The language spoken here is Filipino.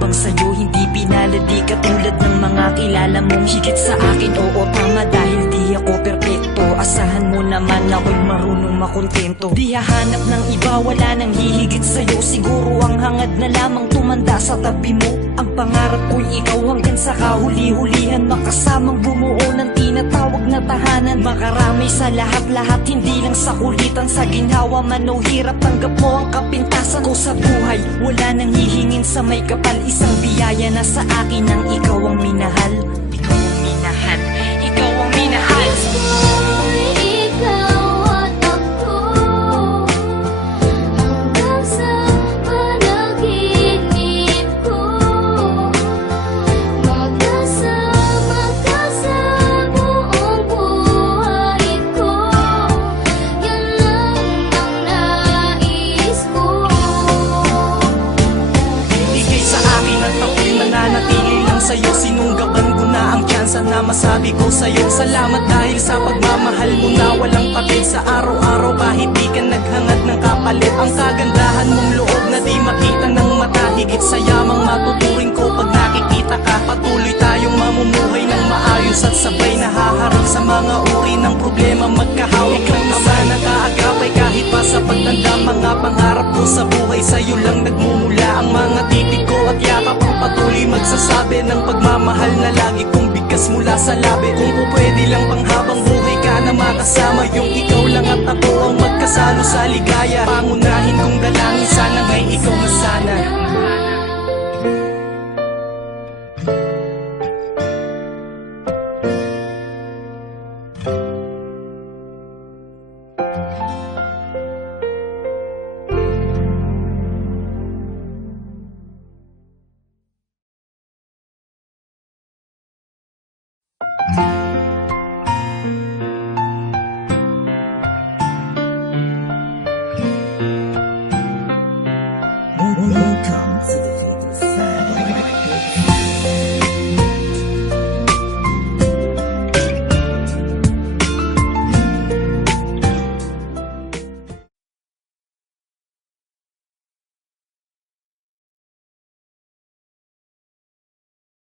bang sa'yo hindi pinalad? Di katulad ng mga kilala mong higit sa akin. Oo tama, dahil di ako perpekto. Asahan mo naman ako'y marunong makontento. Di hahanap ng iba, wala nang hihigit sa'yo. Siguro ang hangad na lamang tumanda sa tabi mo. Ang pangarap ko'y ikaw hanggang sa kahuli-hulihan, makasamang bumuo ng tinatawag na tahanan. Makaramay sa lahat-lahat, hindi lang sa kulitan. Sa ginhawa man o hirap, tanggap mo ang kapintasan ko sa buhay. Wala nang hihingin sa may kapal, isang biyaya na sa akin ang ikaw ang minahal. Ikaw ang minahal, ikaw ang minahal. Sa'yo, sinunggaban ko na ang tsansa na masabi ko sa'yo salamat dahil sa pagmamahal mo na walang patid sa araw-araw. Kahit di ka naghangad ng kapalit, ang kagandahan mong loob na di makita ng mata. Higit sa yamang matuturing ko pag nakikita ka. Patuloy tayong mamumuhay ng maayos at sabay nahaharap sa mga uri ng problema. Magkahawak ng ama na kaagapay kahit pa sa pagtanda. Mga pangarap ko sa buhay sa'yo lang nagmumula. Ang mga titig ko at yakap ang patuloy magsasabi ng pagmamahal na lagi kong bigkas mula sa labi. Kung pwede lang pang habang buhay ka na makasama, yung ikaw lang at ako ang magkasalo sa ligaya. Pangunahin kong dalangin, sana ngay ikaw na sana. Welcome to the 55.